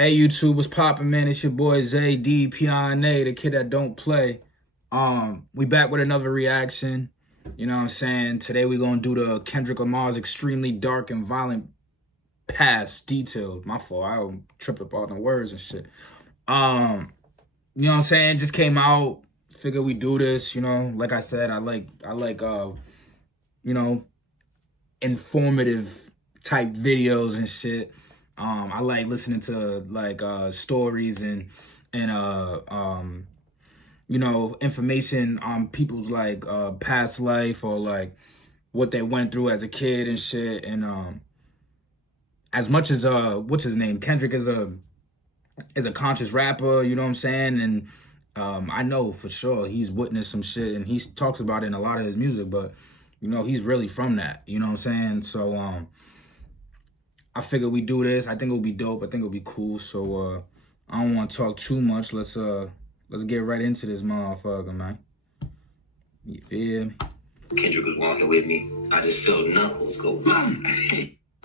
Hey YouTube, what's poppin', man? It's your boy ZD Piane, the kid that don't play. We back with another reaction. You know what I'm saying? Today we gonna do the Kendrick Lamar's extremely dark and violent past detailed. My fault, I don't trip up all the words and shit. You know what I'm saying? Just came out. Figure we do this, you know. Like I said, I like you know, informative type videos and shit. I like listening to like stories and you know, information on people's like past life or like what they went through as a kid and shit. And as much as what's his name, Kendrick is a conscious rapper, you know what I'm saying? And I know for sure he's witnessed some shit and he talks about it in a lot of his music, but you know, he's really from that, you know what I'm saying? So I figured we do this. I think it'll be dope. I think it'll be cool. So I don't want to talk too much. Let's get right into this motherfucker, man. You feel me? Kendrick was walking with me. I just felt knuckles go bam.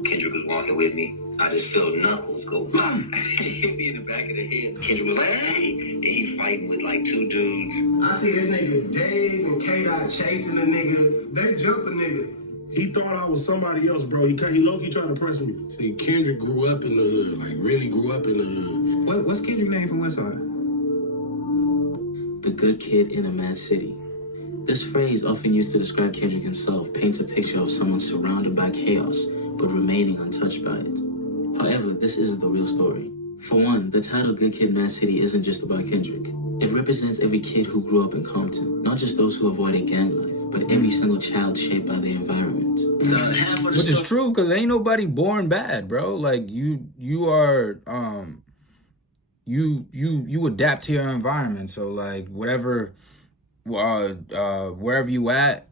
Kendrick was walking with me. I just felt knuckles go bam. Hit me in the back of the head. Kendrick was like, hey! And he fighting with like two dudes. I see this nigga Dave and K-Dot chasing a nigga. They jump a nigga. He thought I was somebody else, bro. He low-key tried to press me. See, Kendrick grew up in the hood, like really grew up in the hood. What's Kendrick's name from Westside? The good kid in a mad city. This phrase, often used to describe Kendrick himself, paints a picture of someone surrounded by chaos, but remaining untouched by it. However, this isn't the real story. For one, the title Good Kid, Mad City isn't just about Kendrick. It represents every kid who grew up in Compton, not just those who avoided gang life, but every single child shaped by the environment. Which is true, because ain't nobody born bad, bro. Like you are you adapt to your environment. So like whatever wherever you at,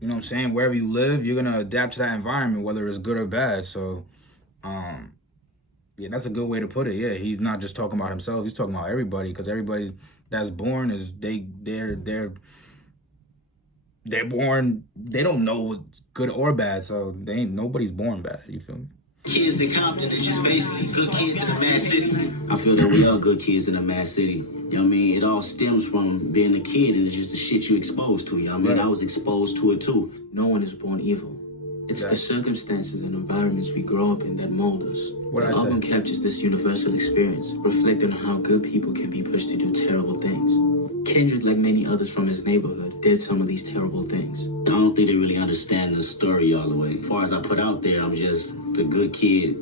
you know what I'm saying, wherever you live, you're gonna adapt to that environment, whether it's good or bad. So yeah, that's a good way to put it. Yeah, he's not just talking about himself, he's talking about everybody, because everybody that's born is they're born, they don't know what's good or bad, so nobody's born bad, you feel me? Kids in Compton is just basically good kids in a mad city. I feel that we are good kids in a mad city. You know what I mean? It all stems from being a kid and it's just the shit you exposed to. You know what I mean? Right. I was exposed to it too. No one is born evil. It's the circumstances and environments we grow up in that mold us. The album captures this universal experience, reflecting on how good people can be pushed to do terrible things. Kendrick, like many others from his neighborhood, did some of these terrible things. I don't think they really understand the story all the way. As far as I put out there, I'm just the good kid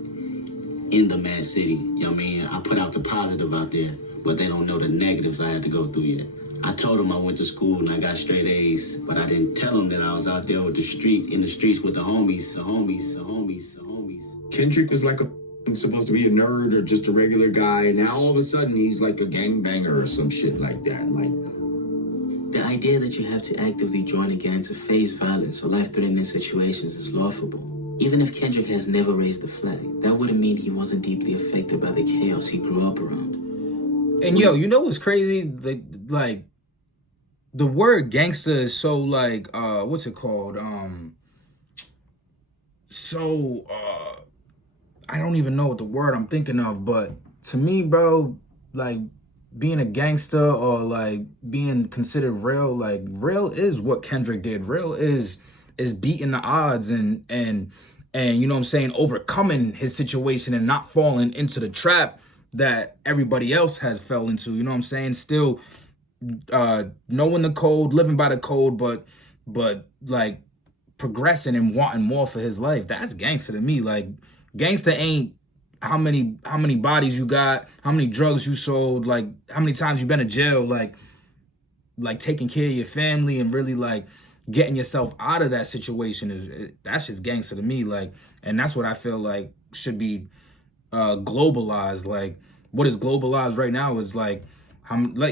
in the mad city. You know what I mean? I put out the positive out there, but they don't know the negatives I had to go through yet. I told them I went to school and I got straight A's, but I didn't tell them that I was out there with the streets, in the streets with the homies. Kendrick was like supposed to be a nerd or just a regular guy. Now all of a sudden he's like a gangbanger or some shit like that. Like the idea that you have to actively join a gang to face violence or life-threatening situations is laughable. Even if Kendrick has never raised a flag, that wouldn't mean he wasn't deeply affected by the chaos he grew up around. And yo, you know what's crazy? Like the word gangster is so like what's it called? I don't even know what the word I'm thinking of, but to me, bro, like being a gangster or like being considered real, like real is what Kendrick did. Real is beating the odds and you know what I'm saying, overcoming his situation and not falling into the trap that everybody else has fell into, you know what I'm saying? Still knowing the code, living by the code, but like progressing and wanting more for his life. That's gangster to me. Like gangster ain't how many bodies you got, how many drugs you sold, like how many times you've been to jail, like taking care of your family and really like getting yourself out of that situation that's just gangster to me. Like, and that's what I feel like should be globalized. Like what is globalized right now is like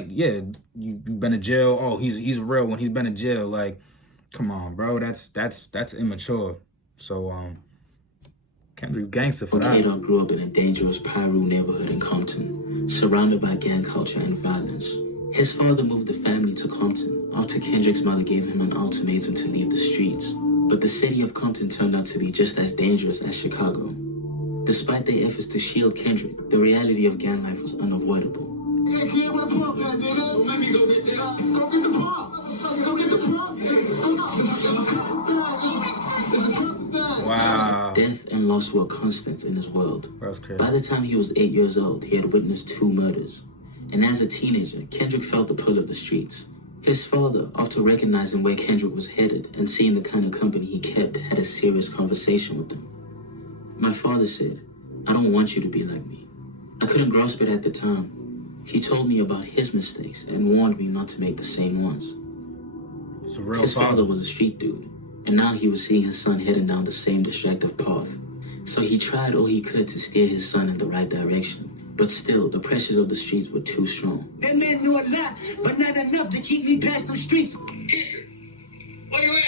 yeah, you've been to jail, oh he's real when he's been in jail. Like come on, bro, that's immature. So Kendrick's gangster for that. K-Dot grew up in a dangerous Piru neighborhood in Compton, surrounded by gang culture and violence. His father moved the family to Compton after Kendrick's mother gave him an ultimatum to leave the streets. But the city of Compton turned out to be just as dangerous as Chicago. Despite their efforts to shield Kendrick, the reality of gang life was unavoidable. Hey, kid, where the pump at, nigga? Let me go get that. Go get the pump. Go get the pump. It's a pump thing. Wow. Death and loss were constants in his world. That's crazy. By the time he was 8 years old, he had witnessed 2 murders. And as a teenager, Kendrick felt the pull of the streets. His father, after recognizing where Kendrick was headed and seeing the kind of company he kept, had a serious conversation with him. My father said, "I don't want you to be like me." I couldn't grasp it at the time. He told me about his mistakes and warned me not to make the same ones. It's a real His father. father was a street dude, and now he was seeing his son heading down the same destructive path. So he tried all he could to steer his son in the right direction. But still, the pressures of the streets were too strong. That man knew a lot, but not enough to keep me past them streets. Where you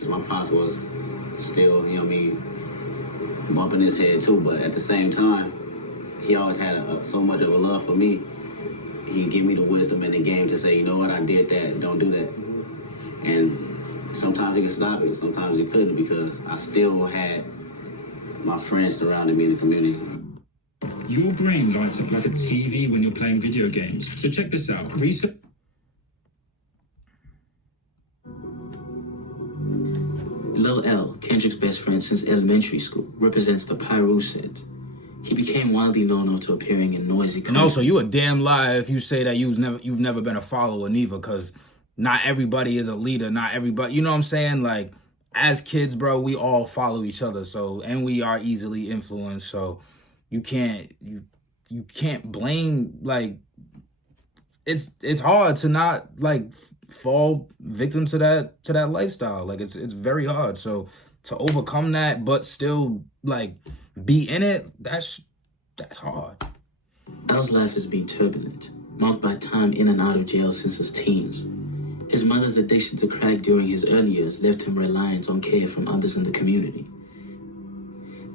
at? My pops was still, you know what I mean, bumping his head too, but at the same time, he always had so much of a love for me. He'd give me the wisdom in the game to say, you know what, I did that, don't do that. And sometimes he could stop it, sometimes he couldn't, because I still had my friends surrounding me in the community. Your brain lights up like a TV when you're playing video games. So check this out. Research. Lil L, Kendrick's best friend since elementary school, represents the Pyru set. He became widely known after appearing in noisy And comedy. also, you a damn liar if you say that you've never been a follower neither, because not everybody is a leader. Not everybody, you know what I'm saying? Like, as kids, bro, we all follow each other. So, and we are easily influenced. So, you can't blame, like, it's hard to not like fall victim to that lifestyle. Like, it's very hard. So to overcome that but still like be in it, that's hard. L's life has been turbulent, marked by time in and out of jail since his teens. His mother's addiction to crack during his early years left him reliant on care from others in the community.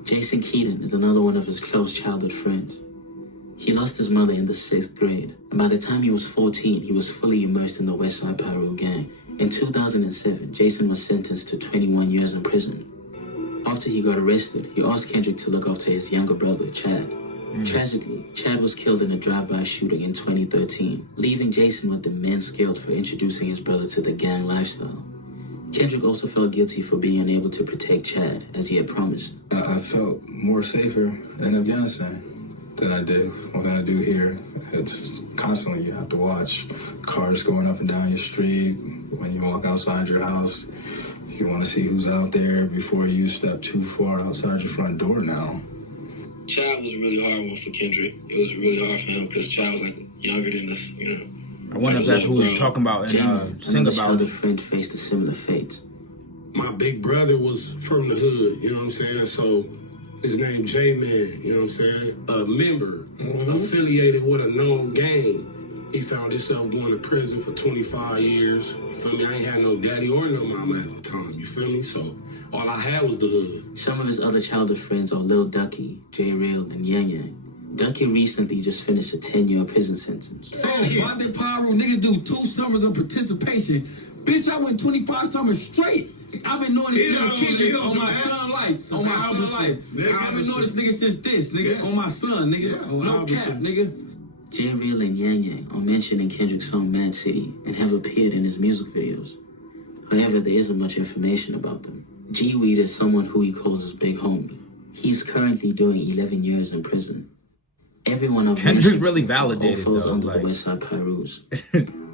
Jason Keaton is another one of his close childhood friends. He lost his mother in the 6th grade, and by the time he was 14, he was fully immersed in the Westside Pyru gang. In 2007, Jason was sentenced to 21 years in prison. After he got arrested, he asked Kendrick to look after his younger brother, Chad. Tragically, Chad was killed in a drive-by shooting in 2013, leaving Jason with immense guilt for introducing his brother to the gang lifestyle. Kendrick also felt guilty for being unable to protect Chad, as he had promised. I felt more safer in Afghanistan than I did when I do here. It's constantly, you have to watch cars going up and down your street. When you walk outside your house, you want to see who's out there before you step too far outside your front door now. Chad was a really hard one for Kendrick. It was really hard for him because Chad was like younger than us, you know. I wonder if that's who he's talking about and Jamie, sing another about childhood it. friend, faced a similar fate. My big brother was from the hood, you know what I'm saying? So his name J-Man, you know what I'm saying? A member affiliated with a known gang. He found himself going to prison for 25 years. You feel me? I ain't had no daddy or no mama at the time, you feel me? So all I had was the hood. Some of his other childhood friends are Lil Ducky, J Real, and Yang Yang. Ducky recently just finished a 10-year prison sentence. Why did Pyro nigga do 2 summers of participation? Bitch, I went 25 summers straight. I've been knowing this nigga Kendrick on my son life. On my son life. I've been knowing this nigga since this, nigga. On my son, nigga. No cap, nigga. J Real and Yang Yang are mentioned in Kendrick's song Mad City and have appeared in his music videos. However, there isn't much information about them. G-Weed is someone who he calls his big homie. He's currently doing 11 years in prison. Everyone I've Kendrick mentioned really so far all validated, falls though, under like- the Westside Pyrus.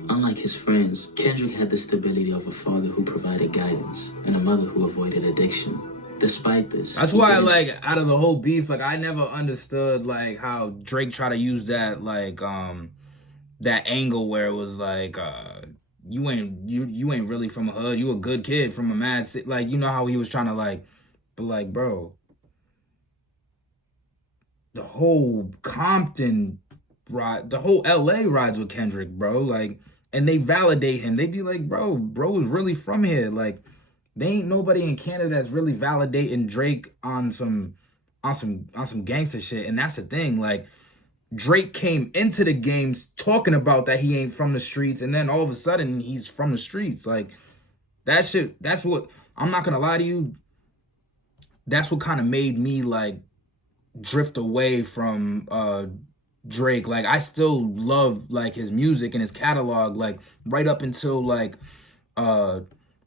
Unlike his friends, Kendrick had the stability of a father who provided guidance and a mother who avoided addiction. Despite this, That's he why, didn't- like, out of the whole beef, like, I never understood, like, how Drake tried to use that, like, that angle where it was like, you ain't really from a hood. You a good kid from a mad city. Like, you know how he was trying to, like, but, like, bro, the whole Compton ride, the whole LA rides with Kendrick, bro. Like, and they validate him. They be like, bro is really from here. Like, they ain't nobody in Canada that's really validating Drake on some gangster shit. And that's the thing. Like, Drake came into the games talking about that he ain't from the streets, and then all of a sudden he's from the streets. Like, that shit, that's what, I'm not gonna lie to you, that's what kind of made me, like, drift away from Drake. Like, I still love like his music and his catalog, like right up until like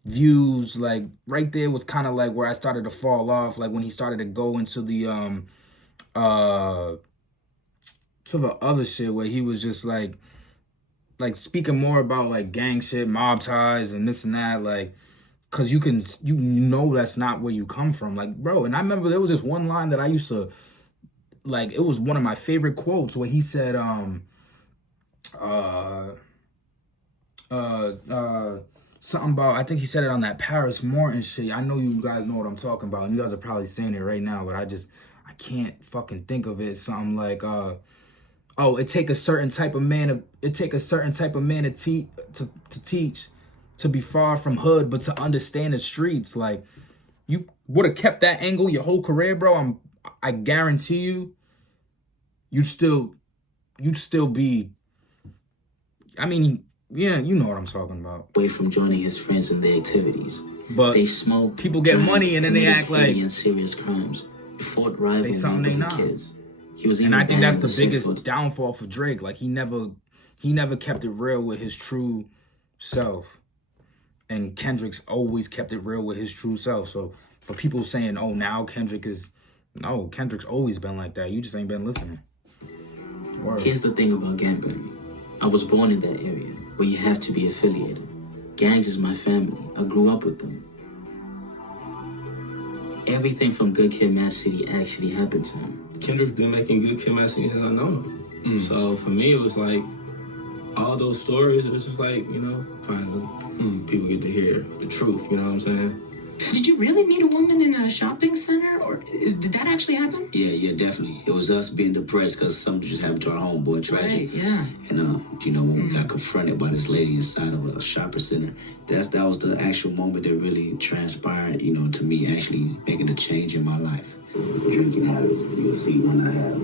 Views. Like right there was kind of like where I started to fall off, like when he started to go into the to the other shit where he was just like speaking more about like gang shit, mob ties and this and that, like, cause you know that's not where you come from, like, bro. And I remember there was this one line that I used to like, it was one of my favorite quotes where he said something about, I think he said it on that Paris Morton shit. I know you guys know what I'm talking about, and you guys are probably saying it right now, but I can't fucking think of it. Something like it take a certain type of man to teach, to be far from hood, but to understand the streets. Like, you would have kept that angle your whole career, bro. I guarantee you'd still be, I mean, yeah, you know what I'm talking about. Away from joining his friends in their activities. But they smoke, people get drank, money, and then they act like and serious crimes. Fought rival they something they not. Kids. He was, and I think that's the biggest downfall for Drake. Like, he never kept it real with his true self, and Kendrick's always kept it real with his true self. So for people saying, "Oh, now Kendrick's always been like that," you just ain't been listening. Word. Here's the thing about gangbanging. I was born in that area where you have to be affiliated. Gangs is my family. I grew up with them. Everything from Good Kid, Mad City actually happened to him. Kendrick's been making Good Kid, Mad City since I know him. So for me, it was like, all those stories, it was just like, you know, finally, people get to hear the truth, you know what I'm saying? Did you really meet a woman in a shopping center, or did that actually happen? Yeah, definitely. It was us being depressed because something just happened to our homeboy, tragic. Right, yeah. And you know, when we got confronted by this lady inside of a shopping center, that was the actual moment that really transpired, you know, to me actually making a change in my life. Drinking habits, you'll see one I have.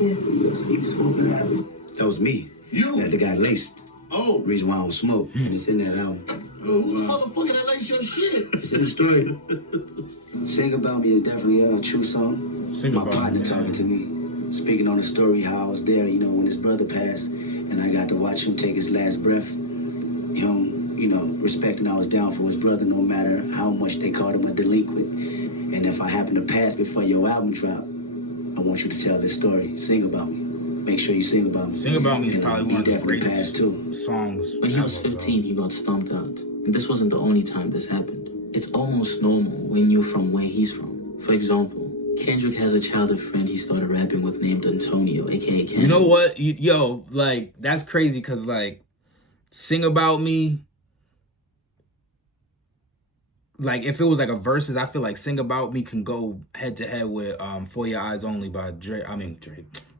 Yeah. You'll see smoking habits. That was me. You? That got laced. Oh. Reason why I don't smoke. And it's in that album. Oh, motherfucker, that laced your shit. It's in the story. Sing About Me is definitely a true song. My partner talking to me, speaking on the story how I was there, you know, when his brother passed, and I got to watch him take his last breath. Him, you know, respecting I was down for his brother no matter how much they called him a delinquent. And if I happen to pass before your album drop, I want you to tell this story. Sing About Me. Make sure you sing about me. Sing About Me is probably one of the greatest songs. When he was 15, he got stomped out. And this wasn't the only time this happened. It's almost normal when you're from where he's from. For example, Kendrick has a childhood friend he started rapping with named Antonio, aka Kendrick. You know what? Yo, like, that's crazy because, like, Sing About Me, like, if it was like a versus, I feel like Sing About Me can go head to head with For Your Eyes Only by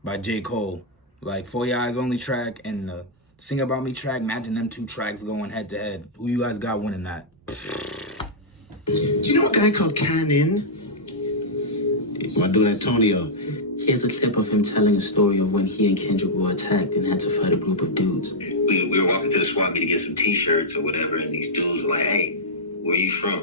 by J. Cole. Like, For Your Eyes Only track and the Sing About Me track, imagine them two tracks going head to head. Who you guys got winning that? Do you know a guy called Cannon? My dude Antonio. Here's a clip of him telling a story of when he and Kendrick were attacked and had to fight a group of dudes. We were walking to the swap meet to get some t-shirts or whatever, and these dudes were like, "Hey, where you from?"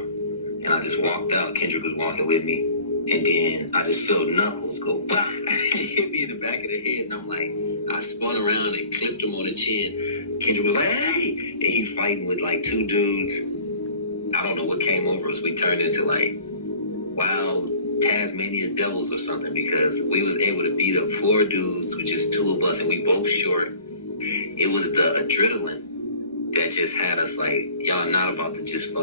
And I just walked out. Kendrick was walking with me. And then I just felt knuckles go bah! Hit me in the back of the head. And I'm like, I spun around and clipped him on the chin. Kendrick was like, "Hey!" And he fighting with like two dudes. I don't know what came over us. We turned into like wild Tasmanian devils or something because we was able to beat up 4 dudes with just 2 of us, and we both short. It was the adrenaline that just had us like, y'all not about to just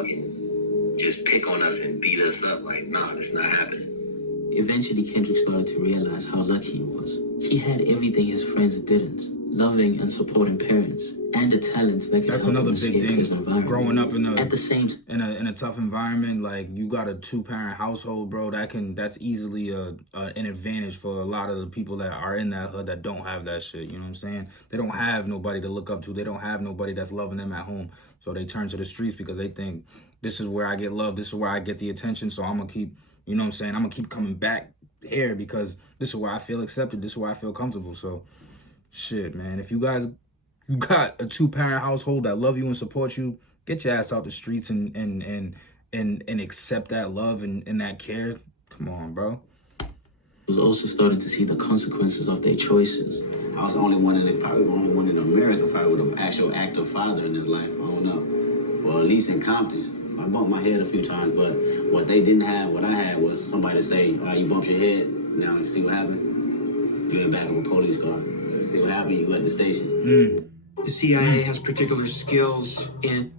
pick on us and beat us up. Like, nah, it's not happening. Eventually, Kendrick started to realize how lucky he was. He had everything his friends didn't. Loving and supporting parents, and the talents that can That's help another him big escape thing. his environment. Growing up in a tough environment, like, you got a 2-parent household, bro. That's easily an advantage for a lot of the people that are in that hood that don't have that shit. You know what I'm saying? They don't have nobody to look up to. They don't have nobody that's loving them at home. So they turn to the streets because they think, this is where I get love. This is where I get the attention. So I'm gonna keep, you know what I'm saying? I'm gonna keep coming back here because this is where I feel accepted. This is where I feel comfortable. So, shit, man. If you got a 2-parent household that love you and support you, get your ass out the streets and accept that love and that care. Come on, bro. was also starting to see the consequences of their choices. I was the only one probably the only one in America probably with an actual active father in his life. I don't know. Well, at least in Compton. I bumped my head a few times, but what they didn't have, what I had was somebody to say, all right, you bumped your head, now you see what happened? You're in the back of a police car. See what happened? You at the station. The CIA has particular skills in...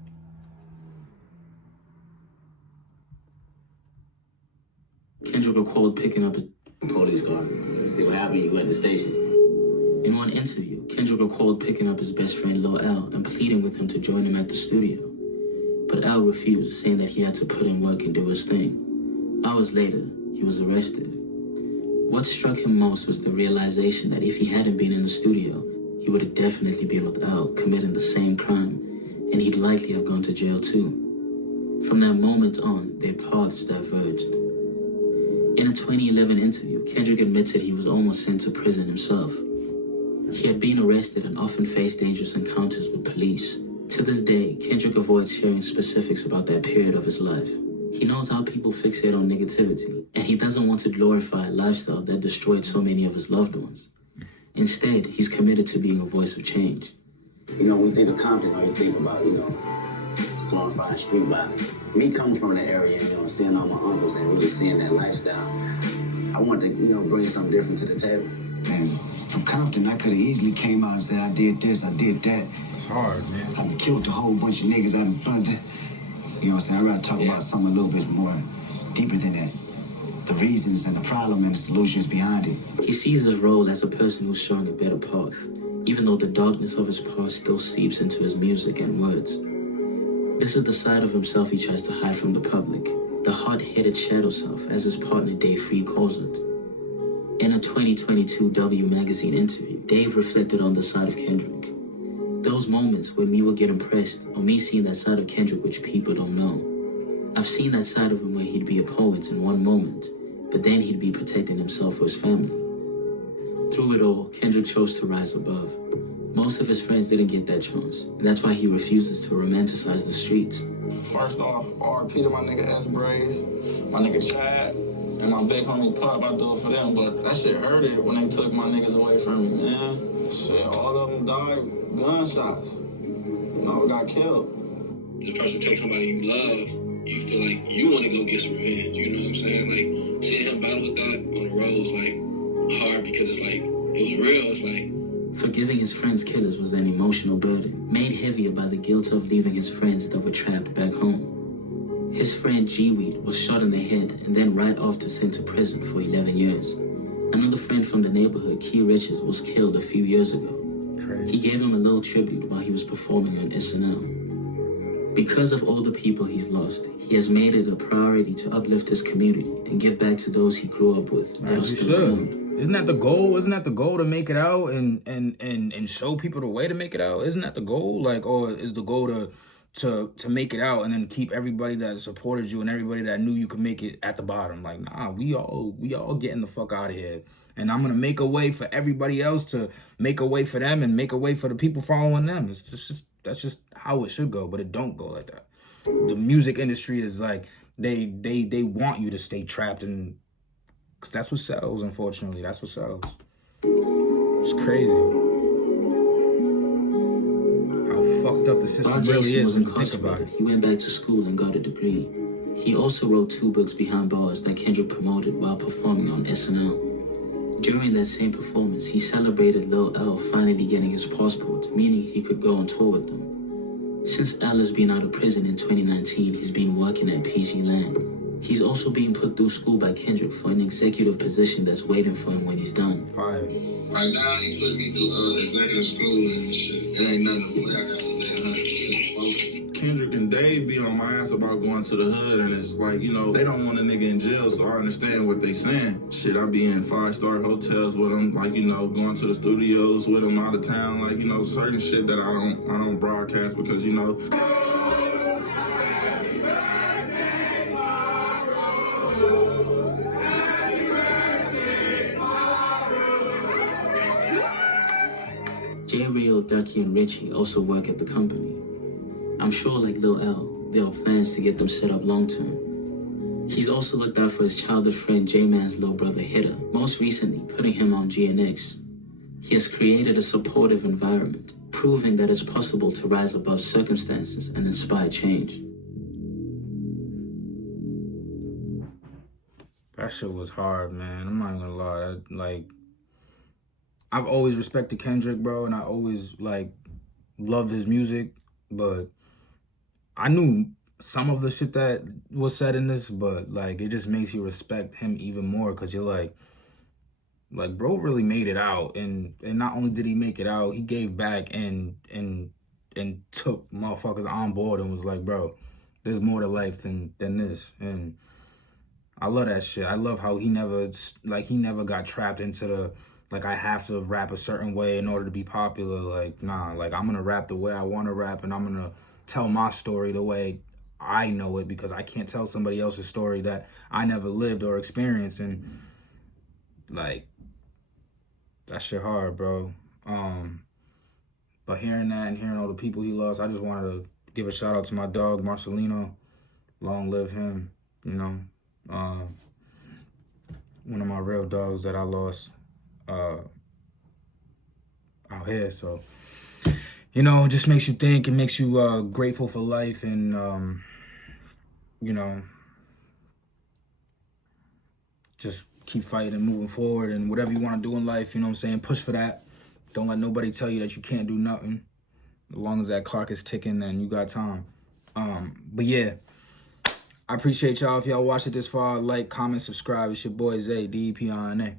Kendrick recalled picking up his police car. See what happened? You at the station. In one interview, Kendrick recalled picking up his best friend Lil L and pleading with him to join him at the studio. But L refused, saying that he had to put in work and do his thing. Hours later, he was arrested. What struck him most was the realization that if he hadn't been in the studio, he would have definitely been with L, committing the same crime, and he'd likely have gone to jail too. From that moment on, their paths diverged. In a 2011 interview, Kendrick admitted he was almost sent to prison himself. He had been arrested and often faced dangerous encounters with police. To this day, Kendrick avoids sharing specifics about that period of his life. He knows how people fixate on negativity, and he doesn't want to glorify a lifestyle that destroyed so many of his loved ones. Instead, he's committed to being a voice of change. You know, when you think of Compton, all you think about, glorifying street violence. Me coming from the area, seeing all my uncles and really seeing that lifestyle, I want to, bring something different to the table. And from Compton, I could have easily came out and said, I did this, I did that. It's hard, man. I killed a whole bunch of niggas out in front. You know what I'm saying? I'd rather talk about something a little bit more deeper than that. The reasons and the problem and the solutions behind it. He sees his role as a person who's showing a better path, even though the darkness of his past still seeps into his music and words. This is the side of himself he tries to hide from the public, the hard-headed shadow self, as his partner Dave Free calls it. In a 2022 W magazine interview, Dave reflected on the side of Kendrick. Those moments when we would get impressed, or me seeing that side of Kendrick which people don't know. I've seen that side of him where he'd be a poet in one moment, but then he'd be protecting himself or his family. Through it all, Kendrick chose to rise above. Most of his friends didn't get that chance, and that's why he refuses to romanticize the streets. First off, RP to my nigga S Braze, my nigga Chad, and my big homie Pop. I do it for them, but that shit hurted when they took my niggas away from me, man. Shit, all of them died gunshots. Got killed. The person takes somebody you love, you feel like you want to go get some revenge, you know what I'm saying? Like, seeing him battle with that on the road was like hard because it's like, it was real, it's like. Forgiving his friend's killers was an emotional burden, made heavier by the guilt of leaving his friends that were trapped back home. His friend G-Weed was shot in the head and then right after sent to prison for 11 years. Another friend from the neighborhood, Key Richards, was killed a few years ago. He gave him a little tribute while he was performing on SNL. Because of all the people he's lost, he has made it a priority to uplift his community and give back to those he grew up with that are still around. Isn't that the goal? Isn't that the goal to make it out and show people the way to make it out? Isn't that the goal? Like, or is the goal to make it out and then keep everybody that supported you and everybody that knew you could make it at the bottom? Like, nah, we all getting the fuck out of here. And I'm gonna make a way for everybody else to make a way for them and make a way for the people following them. It's just that's just how it should go, but it don't go like that. The music industry is like they want you to stay trapped in. Because that's what sells, unfortunately. That's what sells. It's crazy. How fucked up the system While really Jason is was when you think about incarcerated, it. he went back to school and got a degree. He also wrote 2 books behind bars that Kendrick promoted while performing on SNL. During that same performance, he celebrated Lil L finally getting his passport, meaning he could go on tour with them. Since L has been out of prison in 2019, he's been working at PG Lang. He's also being put through school by Kendrick for an executive position that's waiting for him when he's done. Right now, he putting me through executive school and shit. It ain't nothing to play. I gotta stay 100% focused. Kendrick and Dave be on my ass about going to the hood, and it's like, they don't want a nigga in jail, so I understand what they saying. Shit, I be in 5-star hotels with them, like, going to the studios with them out of town, like, certain shit that I don't broadcast because, J. Rio, Ducky, and Richie also work at the company. I'm sure, like Lil L, there are plans to get them set up long-term. He's also looked out for his childhood friend J-Man's little brother Hitter, most recently putting him on GNX. He has created a supportive environment, proving that it's possible to rise above circumstances and inspire change. That shit was hard, man. I'm not gonna lie. Like, I've always respected Kendrick, bro, and I always, like, loved his music, but I knew some of the shit that was said in this, but, like, it just makes you respect him even more, because you're like, bro really made it out, and not only did he make it out, he gave back and took motherfuckers on board and was like, bro, there's more to life than this, and I love that shit. I love how he never got trapped into the, like, I have to rap a certain way in order to be popular. Like, nah, like, I'm gonna rap the way I want to rap, and I'm gonna tell my story the way I know it, because I can't tell somebody else's story that I never lived or experienced. And, like, that shit hard, bro. But hearing that and hearing all the people he lost, I just wanted to give a shout out to my dog, Marcelino. Long live him, you know. One of my real dogs that I lost out here. So, you know, it just makes you think. It makes you grateful for life, and you know, just keep fighting and moving forward, and whatever you want to do in life, you know what I'm saying, push for that. Don't let nobody tell you that you can't do nothing. As long as that clock is ticking, then you got time. But yeah, I appreciate y'all. If y'all watched it this far, like, comment, subscribe. It's your boy Zay, DEPRNA.